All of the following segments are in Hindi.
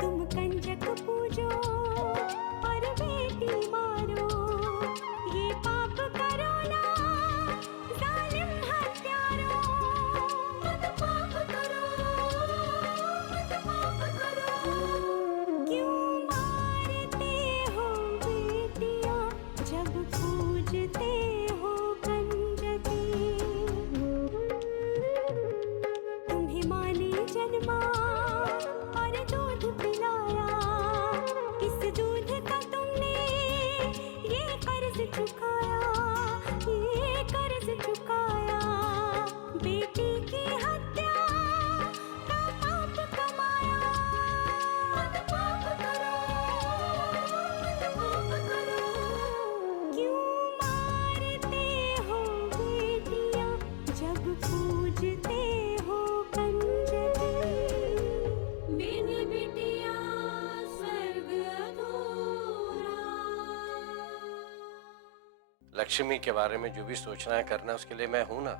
तुम कंजक पूजो और बेटी मारो, ये पाप करो ना जालिम हत्यारों। मत पाप करो, मत पाप करो। क्यों मारते हो बेटियां जब पूजते हो कंजकी। तुम्हें माँ ने जन्मा और दूध पिलाया, इस दूध का तुमने ये कर्ज चुकाया, ये कर्ज चुकाया। बेटी की हत्या का पाप कमाया। मत पाप करो, मत पाप करो। क्यों मारते हो बेटियां जब पूजते हो कंजकी। बिन बिटिया स्वर्ग अधूरा। लक्ष्मी के बारे में जो भी सोचना है करना उसके लिए मैं हूं ना।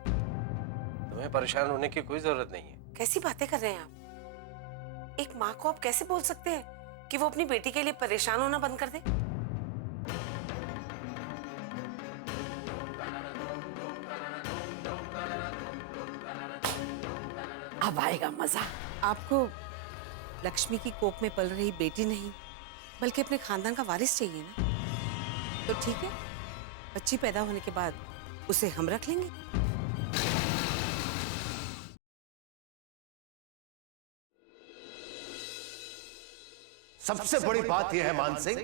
तुम्हें परेशान होने की कोई जरूरत नहीं है। कैसी बातें कर रहे हैं आप? एक माँ को आप कैसे बोल सकते हैं कि वो अपनी बेटी के लिए परेशान होना बंद कर दे? अब आएगा मजा। आपको लक्ष्मी की कोख में पल रही बेटी नहीं बल्कि अपने खानदान का वारिस चाहिए ना, तो ठीक है, बच्ची पैदा होने के बाद उसे हम रख लेंगे। सबसे बड़ी बात यह है मान सिंह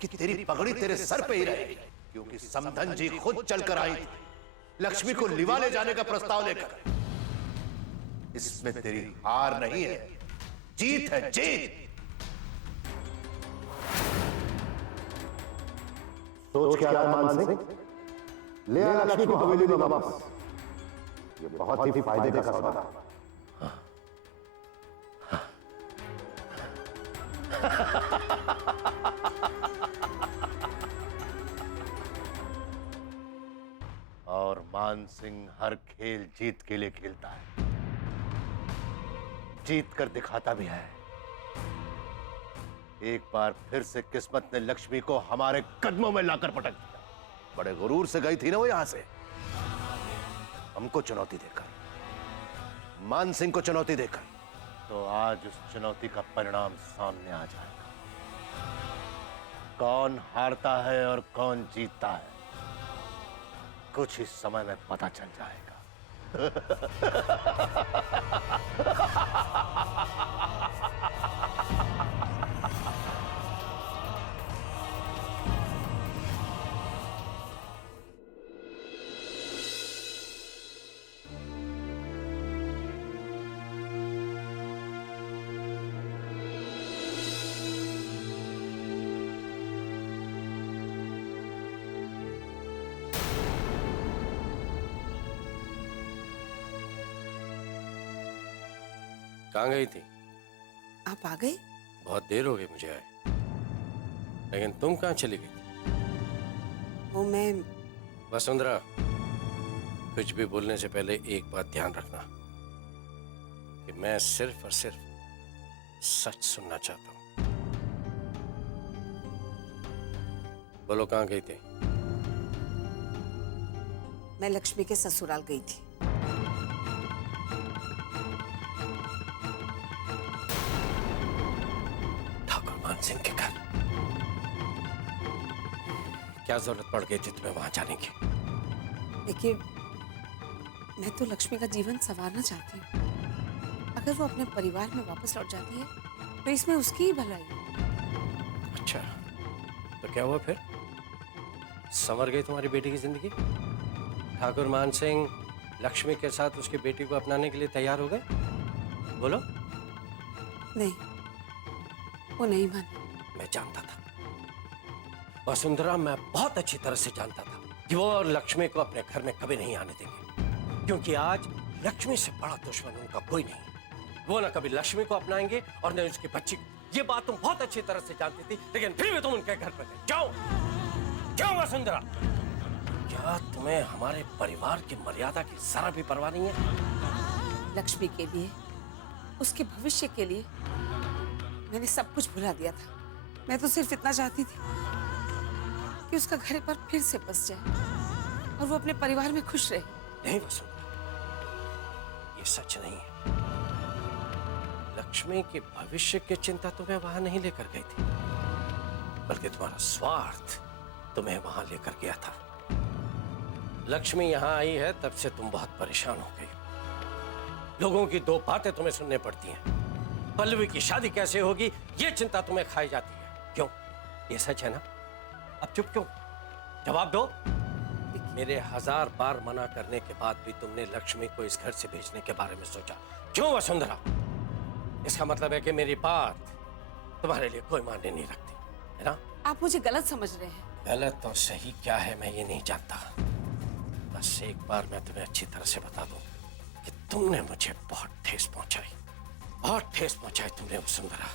कि तेरी पगड़ी तेरे सर पे ही रहेगी, क्योंकि समधन जी खुद चलकर आई थी लक्ष्मी को लिवा ले जाने का प्रस्ताव लेकर। इसमें तेरी हार नहीं है, जीत है, जीत। सोच क्या था मान सिंह? ले आ लक्ष्मी को हवेली में वापस। ये बहुत ही फायदे का सौदा है। और मान सिंह हर खेल जीत के लिए खेलता है, जीत कर दिखाता भी है। एक बार फिर से किस्मत ने लक्ष्मी को हमारे कदमों में लाकर पटक दिया। बड़े गुरूर से गई थी ना वो यहां से, हमको चुनौती देकर, मान सिंह को चुनौती देकर। तो आज उस चुनौती का परिणाम सामने आ जाएगा। कौन हारता है और कौन जीतता है कुछ ही समय में पता चल जाएगा। कहाँ गई थी? आप आ गए? बहुत देर हो गई मुझे आए, लेकिन तुम कहाँ चली गई थी? वो मैं वसुंधरा, कुछ भी बोलने से पहले एक बात ध्यान रखना कि मैं सिर्फ और सिर्फ सच सुनना चाहता हूं। बोलो, कहाँ गई थी? मैं लक्ष्मी के ससुराल गई थी। ठाकुर मान सिंह के घर? क्या जरूरत पड़ गई थी तुम्हें वहां जाने की? देखिए, मैं तो लक्ष्मी का जीवन संवारना चाहती हूँ। अगर वो अपने परिवार में वापस लौट जाती है तो इसमें उसकी ही भलाई है। अच्छा, तो क्या हुआ फिर? संवर गई तुम्हारी बेटी की जिंदगी? ठाकुर मान सिंह लक्ष्मी के साथ उसकी बेटी को अपनाने के लिए तैयार हो गए? बोलो। नहीं, वो नहीं मानी। मैं जानता था वसुंधरा, मैं बहुत अच्छी तरह से जानता था कि वो और लक्ष्मी को अपने घर में कभी नहीं आने देंगे, क्योंकि आज लक्ष्मी से बड़ा दुश्मन उनका कोई नहीं। वो ना कभी लक्ष्मी को अपनाएंगे और न उसकी बच्ची को। ये बात तुम बहुत अच्छी तरह से जानती थी, लेकिन फिर भी तुम उनके घर पर गए। जाओ, क्यों वसुंधरा? क्या तुम्हें हमारे परिवार की मर्यादा की जरा भी परवाह नहीं है? लक्ष्मी के लिए, उसके भविष्य के लिए मैंने सब कुछ भुला दिया था। मैं तो सिर्फ इतना चाहती थी कि उसका घर एक बार फिर से बस जाए और वो अपने परिवार में खुश रहे। नहीं वसुंधरा, ये सच नहीं है। लक्ष्मी के भविष्य की चिंता तुम्हें वहां नहीं लेकर गई थी, बल्कि तुम्हारा स्वार्थ तुम्हें वहां लेकर गया था। लक्ष्मी यहां आई है तब से तुम बहुत परेशान हो गई। लोगों की दो बातें तुम्हें सुनने पड़ती हैं। पल्लवी की शादी कैसे होगी, ये चिंता तुम्हें खाई जाती है। क्यों? ये सच है ना? अब चुप क्यों? जवाब दो। मेरे 1000 बार मना करने के बाद भी तुमने लक्ष्मी को इस घर से भेजने के बारे में सोचा। क्यों वसुंधरा? इसका मतलब है कि मेरी बात तुम्हारे लिए कोई मायने नहीं रखती, है ना? आप मुझे गलत समझ रहे हैं। गलत और सही क्या है मैं ये नहीं जानता। बस एक बार मैं तुम्हें अच्छी तरह से बता दूं कि तुमने मुझे बहुत ठेस पहुंचाई तुमने वसुंधरा।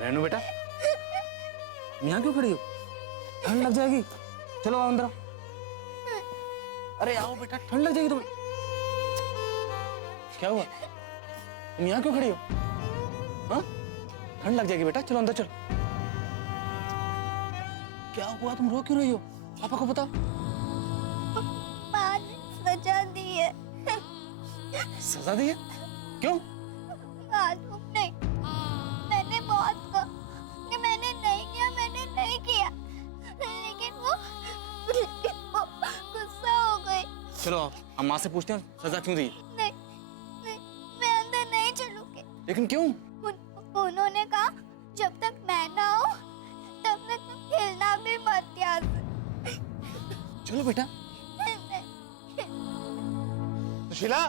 रेनू बेटा, यहाँ क्यों खड़ी हो? ठंड लग जाएगी। चलो आओ अंदर। अरे आओ बेटा, ठंड लग जाएगी तुम्हें। क्या हुआ? तुम यहाँ क्यों खड़ी हो? हाँ? ठंड लग जाएगी बेटा, चलो अंदर चलो। क्या हुआ? तुम रो क्यों रही हो? पापा को बताओ। माँ ने सजा दी है। सजा दी है? क्यों? मालूम नहीं। मैंने बहुत कहा कि मैंने नहीं किया, लेकिन वो गुस्सा हो गई। चलो हम माँ से पूछते हैं सजा क्यों दी। नहीं, मैं अंदर नहीं चलूंगी। लेकिन क्यों? उन्होंने कहा जब तक मैं ना आऊं तब तक तुम खेलना भी मत याद। चलो बेटा। सुशीला,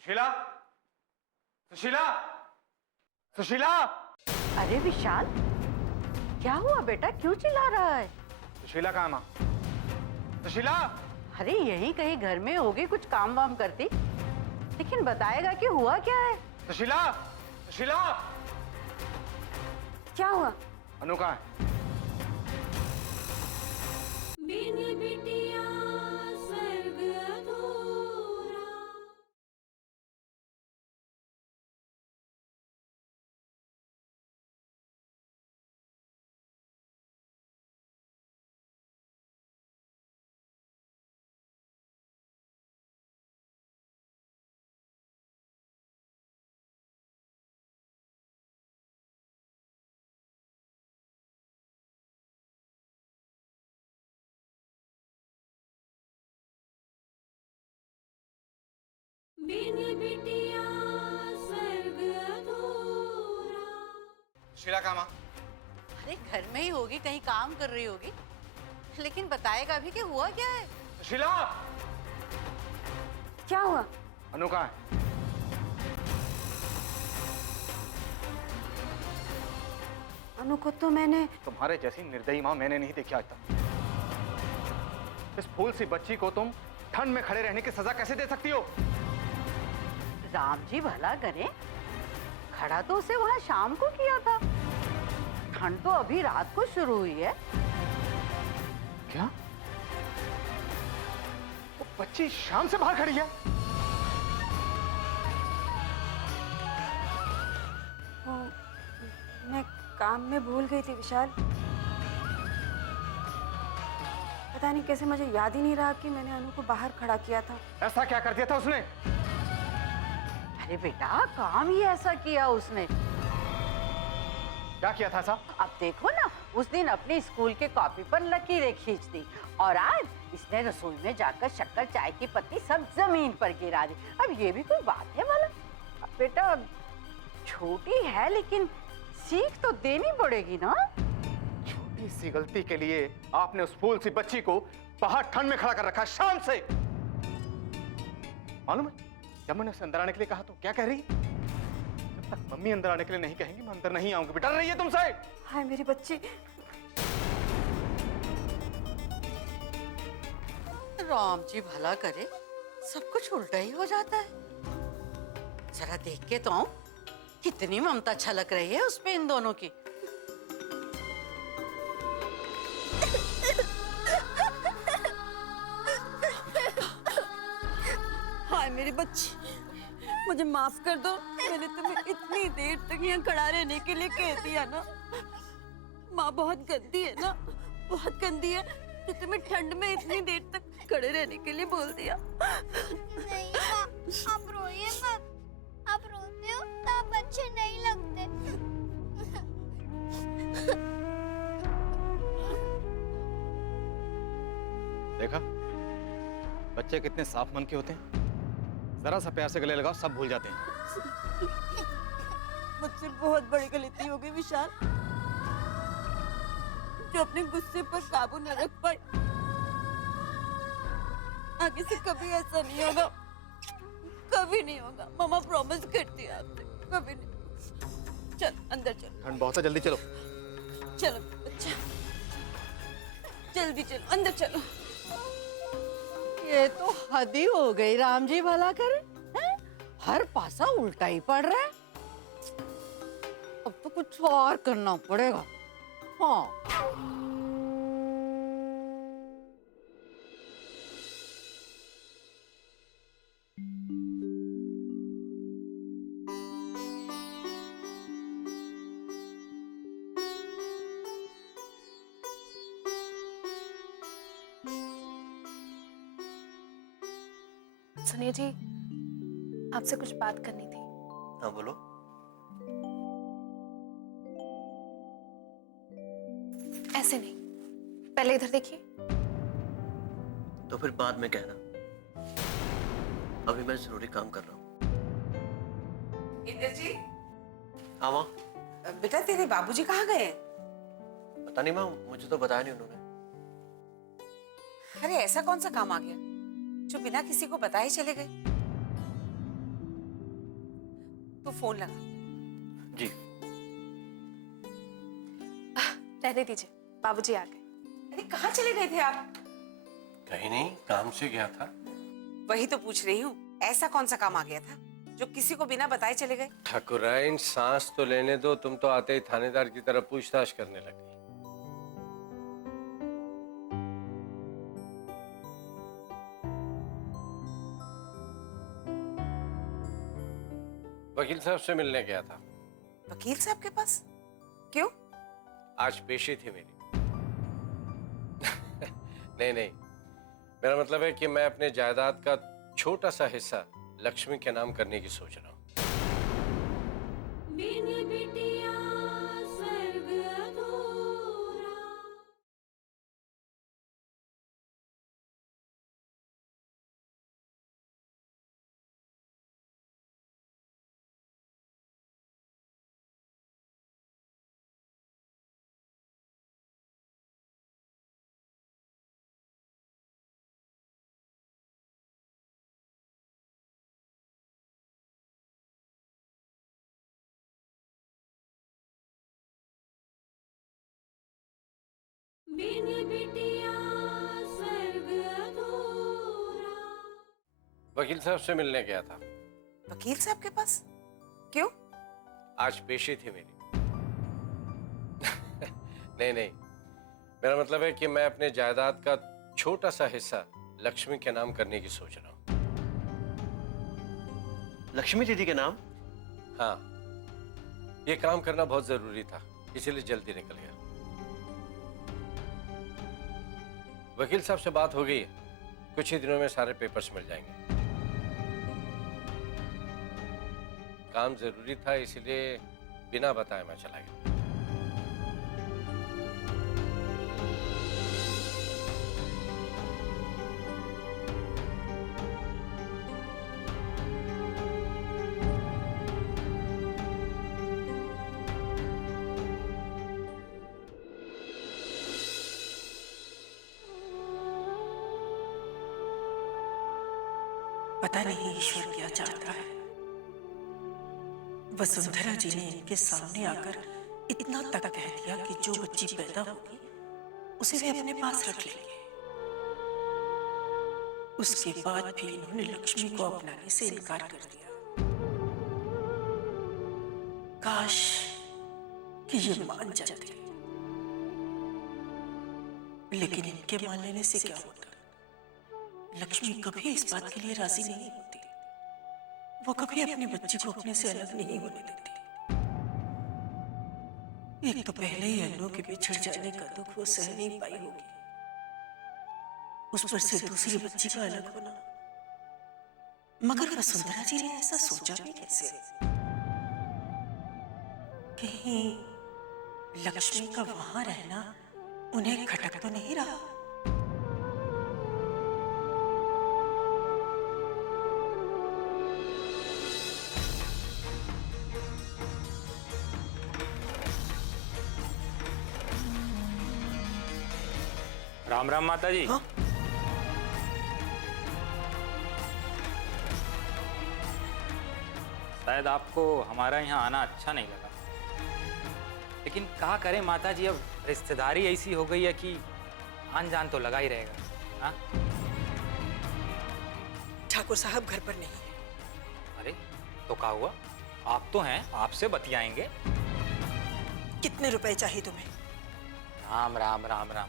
सुशीला, सुशीला, सुशीला। अरे विशाल, क्या हुआ बेटा? क्यों चिल्ला रहा है? सुशीला कहाँ है माँ? सुशीला। अरे यहीं कहीं घर में होगी, कुछ काम वाम करती, लेकिन बताएगा कि हुआ क्या है। सुशीला, सुशीला। क्या हुआ? अनु कहाँ है? बिन बिटिया स्वर्ग अधूरा। बिन बिटिया स्वर्ग अधूरा। सुशीला कहाँ माँ? अरे घर में ही होगी, कहीं काम कर रही होगी, लेकिन बताएगा भी कि हुआ क्या है। सुशीला। क्या हुआ? अनु कहाँ है? अनु को तो मैंने तुम्हारे जैसी निर्दयी माँ मैंने नहीं देखी आज तक। इस फूल सी बच्ची को तुम ठंड में खड़े रहने की सजा कैसे दे सकती हो? राम जी भला करे, खड़ा तो उसे वहां शाम को किया था। ठंड तो अभी रात को शुरू हुई है। क्या? वो बच्ची शाम से बाहर खड़ी है? मैं काम में भूल गई थी विशाल। पता नहीं कैसे मुझे याद ही नहीं रहा कि मैंने अनु को बाहर खड़ा किया था। ऐसा क्या कर दिया था उसने? अरे बेटा, काम ही ऐसा किया उसने। क्या किया था ऐसा? अब देखो ना, उस दिन अपनी स्कूल के कॉपी पर लकीरें खींच दी और आज इसने रसोई में जाकर शक्कर चाय की पत्ती सब जमीन पर गिरा दी। अब ये भी कोई बात है वाला? अब बेटा छोटी है लेकिन सीख तो देनी पड़ेगी ना। छोटी सी गलती के लिए आपने उस फूल सी बच्ची को बाहर ठंड में खड़ा कर रखा शाम से। मालूम है जब मैंने उसे अंदर आने के लिए कहा तो क्या कह रही? जब तक मम्मी अंदर आने के लिए नहीं कहेंगी मैं अंदर नहीं आऊंगी। डर रही है तुमसे? हाय मेरी बच्ची। राम जी भला करे, सब कुछ उल्टा ही हो जाता है। जरा देख के तो आऊं, कितनी ममता छलक रही है उसपे इन दोनों की। हाय मेरी बच्ची, मुझे माफ कर दो। मैंने तुम्हें इतनी देर तक यहाँ खड़ा रहने के लिए कह दिया ना। माँ बहुत गंदी है ना, बहुत गंदी है, तो तुम्हें ठंड में इतनी देर तक खड़े रहने के लिए बोल दिया। नहीं माँ, आप रोइए मत। आप रोते हो तो आप अच्छे नहीं लगते। देखा, बच्चे कितने साफ मन के होते हैं। जरा सा प्यार से गले लगाओ, सब भूल जाते हैं। मुझसे बहुत बड़ी गलती हो गई विशाल, जो अपने गुस्से पर काबू न रख पाई। आगे से कभी ऐसा नहीं होगा, कभी नहीं होगा। मामा प्रॉमिस करती है आपसे, कभी नहीं। चल अंदर चलो। ठंड बहुत है, जल्दी चलो। चलो बच्चा, जल्दी चलो, अंदर चलो। ये तो हद ही हो गई, राम जी भला करे, हैं? हर पासा उल्टा ही पड़ रहा है। अब तो कुछ और करना पड़ेगा। हाँ, सुनिए जी, आपसे कुछ बात करनी थी। हाँ बोलो। ऐसे नहीं, पहले इधर देखिए। तो फिर बाद में कहना, अभी मैं जरूरी काम कर रहा हूँ। इंद्र जी। हाँ माँ। बेटा तेरे बाबूजी कहाँ गए? पता नहीं माँ, मुझे तो बताया नहीं उन्होंने। अरे ऐसा कौन सा काम आ गया जो बिना किसी को बताए चले गए? तू फोन लगा। जी। रहने दीजिए, बाबूजी आ गए। अरे कहाँ चले गए थे आप? कहीं नहीं, काम से गया था। वही तो पूछ रही हूँ, ऐसा कौन सा काम आ गया था जो किसी को बिना बताए चले गए? ठाकुराइन सांस तो लेने दो, तुम तो आते ही थानेदार की तरह पूछताछ करने लगी। वकील साहब से मिलने गया था। वकील साहब के पास? क्यों? आज पेशी थी मेरी। नहीं नहीं, मेरा मतलब है कि मैं अपने जायदाद का छोटा सा हिस्सा लक्ष्मी के नाम करने की सोच रहा हूँ। बिन बिटिया स्वर्ग अधूरा। बिन बिटिया स्वर्ग अधूरा। वकील साहब से मिलने गया था। वकील साहब के पास? क्यों? आज पेशी थी मेरी। नहीं नहीं, मेरा मतलब है कि मैं अपने जायदाद का छोटा सा हिस्सा लक्ष्मी के नाम करने की सोच रहा हूँ। लक्ष्मी दीदी के नाम? हाँ, ये काम करना बहुत जरूरी था, इसीलिए जल्दी निकल गया। वकील साहब से बात हो गई है, कुछ ही दिनों में सारे पेपर्स मिल जाएंगे। काम जरूरी था, इसीलिए बिना बताए मैं चला गया। पता नहीं ईश्वर क्या चाहता है। वसुंधरा जी ने इनके सामने आकर इतना तक कह दिया कि जो बच्ची पैदा होगी उसे वे अपने पास रख लेंगे। उसके बाद भी इन्होंने लक्ष्मी को अपनाने से इनकार कर दिया। काश कि ये मान जाते, लेकिन इनके मान लेने से क्या होता? लक्ष्मी कभी इस बात के लिए राजी नहीं होती। वो कभी अपने बच्चे को अपने से अलग नहीं होने देती। एक तो पहले ही अन्नों के बिछड़ जाने का दुख वो सह नहीं पाई होगी, उस पर से दूसरी बच्ची का अलग होना। मगर वसुंधरा जी ने ऐसा सोचा भी कैसे? कहीं लक्ष्मी का वहां रहना उन्हें खटक तो नहीं रहा? राम राम माता जी। हाँ? शायद आपको हमारा यहाँ आना अच्छा नहीं लगा, लेकिन क्या करें माता जी, अब रिश्तेदारी ऐसी हो गई है कि आन जान तो लगा ही रहेगा। हाँ? ठाकुर साहब घर पर नहीं है। अरे तो क्या हुआ? आप तो हैं, आपसे बतियाएंगे। कितने रुपए चाहिए तुम्हें? राम राम राम राम,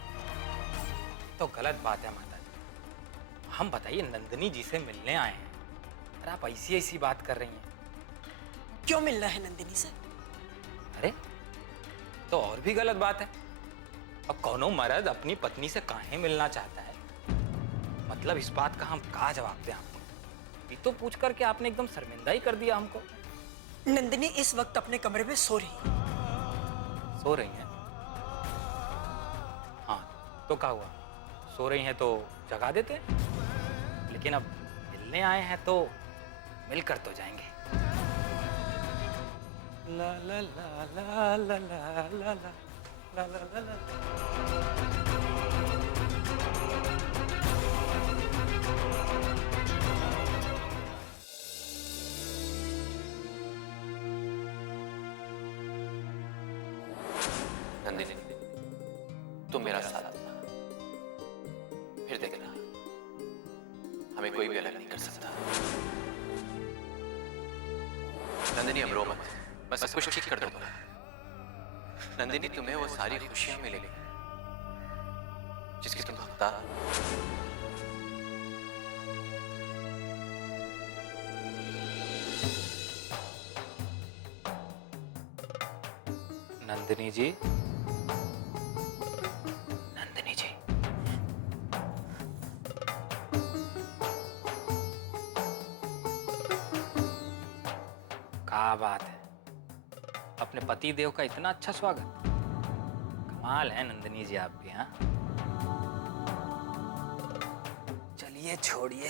तो गलत बात है माता जी। हम बताइए, नंदिनी जी से मिलने आए हैं और आप ऐसी ऐसी बात कर रही हैं। क्यों मिलना है नंदिनी से? अरे तो और भी गलत बात है। अब कौनो मर्द अपनी पत्नी से काहे मिलना चाहता है? मतलब इस बात का हम क्या जवाब दें आपको? ये तो पूछ करके आपने एकदम शर्मिंदा ही कर दिया हमको। नंदिनी इस वक्त अपने कमरे में सो रही है। सो रही हैं? हाँ तो क्या हुआ, सो रही हैं तो जगा देते हैं, लेकिन अब मिलने आए हैं तो मिलकर तो जाएंगे। ला ला ला ला ला ला ला ला ला ला ला। नंदिनी, तुम मेरा साथ देना, फिर देखना हमें कोई भी अलग नहीं कर सकता। नंदिनी अब रो मत, मैं सब कुछ ठीक कर दूंगा। नंदिनी, तुम्हें वो सारी खुशियां मिलेंगी जिसकी तुम हकदार। नंदिनी जी, नंदिनी जी, क्या बात है, अपने पति देव का इतना अच्छा स्वागत। कमाल है नंदिनी जी आप भी। हाँ चलिए छोड़िए।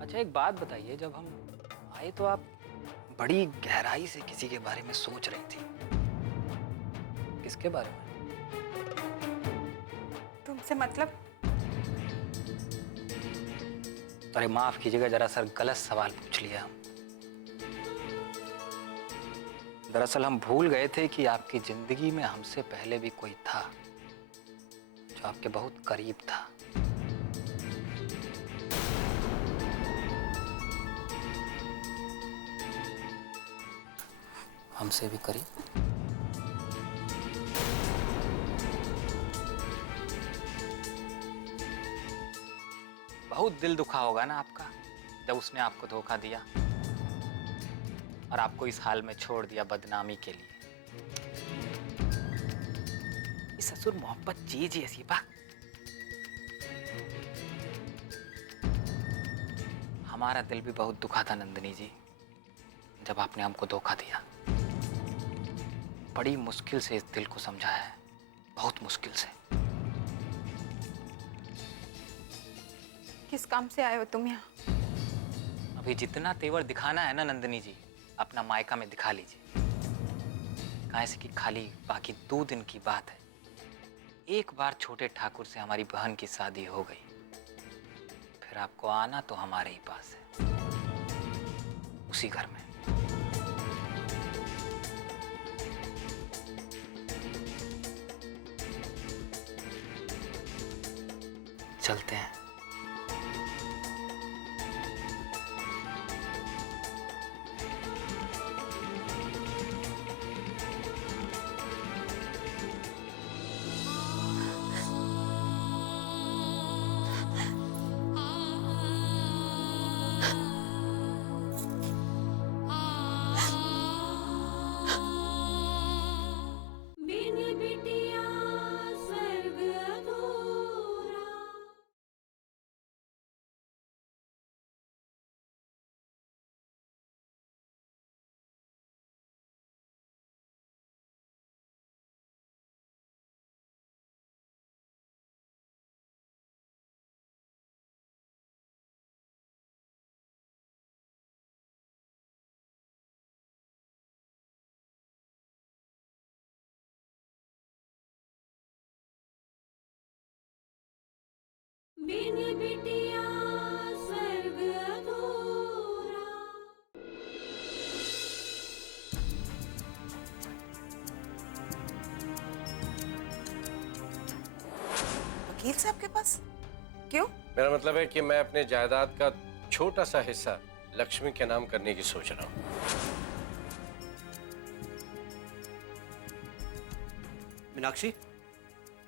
अच्छा एक बात बताइए, जब हम आए तो आप बड़ी गहराई से किसी के बारे में सोच रही थी। किसके बारे में? तुमसे मतलब? अरे माफ कीजिएगा, जरा सर गलत सवाल पूछ लिया हम। दरअसल हम भूल गए थे कि आपकी जिंदगी में हमसे पहले भी कोई था जो आपके बहुत करीब था। हमसे भी करीब। बहुत दिल दुखा होगा ना आपका जब उसने आपको धोखा दिया और आपको इस हाल में छोड़ दिया बदनामी के लिए। इस ससुर मोहब्बत चीज ही ऐसी बा। हमारा दिल भी बहुत दुखा था नंदिनी जी जब आपने हमको धोखा दिया। बड़ी मुश्किल से इस दिल को समझाया है, बहुत मुश्किल से। किस काम से आए हो तुम यहाँ? अभी जितना तेवर दिखाना है ना नंदिनी जी, अपना मायका में दिखा लीजिए। कहाँ से कि खाली बाकी 2 दिन की बात है। एक बार छोटे ठाकुर से हमारी बहन की शादी हो गई, फिर आपको आना तो हमारे ही पास है, उसी घर में। चलते हैं। बिन बिटिया स्वर्ग अधूरा। बिन बिटिया स्वर्ग अधूरा। वकील साहब के पास क्यों? मेरा मतलब है कि मैं अपने जायदाद का छोटा सा हिस्सा लक्ष्मी के नाम करने की सोच रहा हूँ। मीनाक्षी,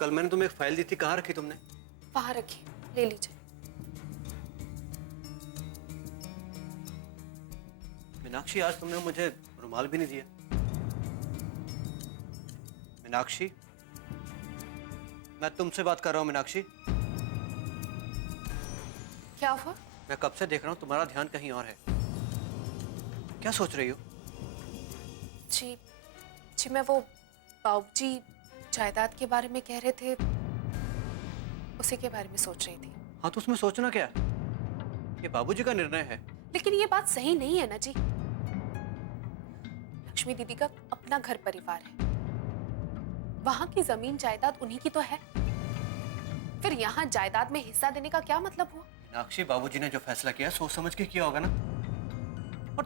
कल मैंने तुम्हें एक फाइल दी थी, कहाँ रखी तुमने? वहां रखिए, ले लीजिए। मीनाक्षी, आज तुमने मुझे रुमाल भी नहीं दिया। मीनाक्षी, मैं तुमसे बात कर रहा हूँ। मीनाक्षी, क्या हुआ? मैं कब से देख रहा हूँ तुम्हारा ध्यान कहीं और है। क्या सोच रही हो? जी जी, मैं वो बाबूजी जायदाद के बारे में कह रहे थे, उसी के बारे में सोच रही थी। हाँ, तो उसमें सोचना क्या? ये बाबूजी का निर्णय है। लेकिन ये बात सही नहीं है ना जी। लक्ष्मी दीदी का अपना घर परिवार है, वहां की जमीन जायदाद उन्हीं की तो है। फिर यहाँ जायदाद में हिस्सा देने का क्या मतलब हुआ? मीनाक्षी, बाबूजी ने जो फैसला किया सोच समझ के किया होगा ना। और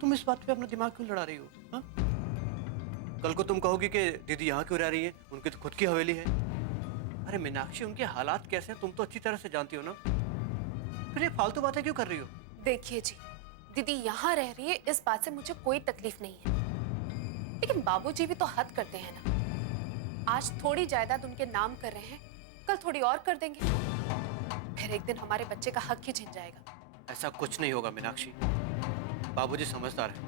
तुम इस बात पे अपना दिमाग क्यों लड़ा रही हो? हाँ? कल को तुम कहोगी कि दीदी यहाँ क्यों रह रही है, उनकी तो खुद की हवेली है। अरे मीनाक्षी, उनके हालात कैसे हैं तुम तो अच्छी तरह से जानती हो ना। फिर ये फालतू बातें क्यों कर रही हो? देखिए जी, दीदी यहाँ रह रही है, इस बात से मुझे कोई तकलीफ नहीं है, लेकिन बाबूजी भी तो हद करते हैं ना। आज थोड़ी जायदाद उनके नाम कर रहे हैं, कल थोड़ी और कर देंगे, फिर एक दिन हमारे बच्चे का हक ही छिन जाएगा। ऐसा कुछ नहीं होगा मीनाक्षी, बाबूजी समझदार है।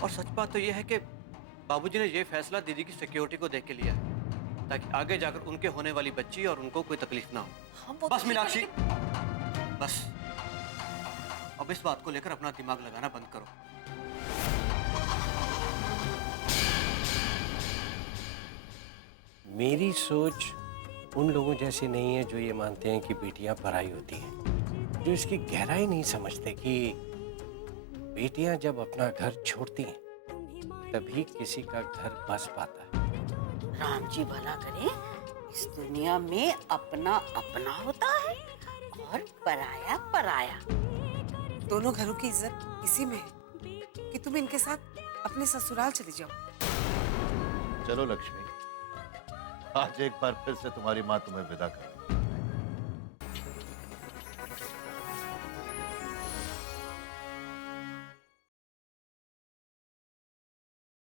और सच बात तो यह है कि बाबूजी ने यह फैसला दीदी की सिक्योरिटी को देख के लिया है, ताकि आगे जाकर उनके होने वाली बच्ची और उनको कोई तकलीफ ना हो। बस मीनाक्षी, बस अब इस बात को लेकर अपना दिमाग लगाना बंद करो। मेरी सोच उन लोगों जैसी नहीं है जो ये मानते हैं कि बेटियां पराई होती हैं, जो इसकी गहराई नहीं समझते कि बेटियां जब अपना घर छोड़ती हैं तभी किसी का घर बस पाता है। राम जी भला करे, इस दुनिया में अपना अपना होता है और पराया पराया। दोनों घरों की इज्जत इसी में है कि तुम इनके साथ अपने ससुराल चले जाओ। चलो लक्ष्मी, आज एक बार फिर से तुम्हारी माँ तुम्हें विदा कर।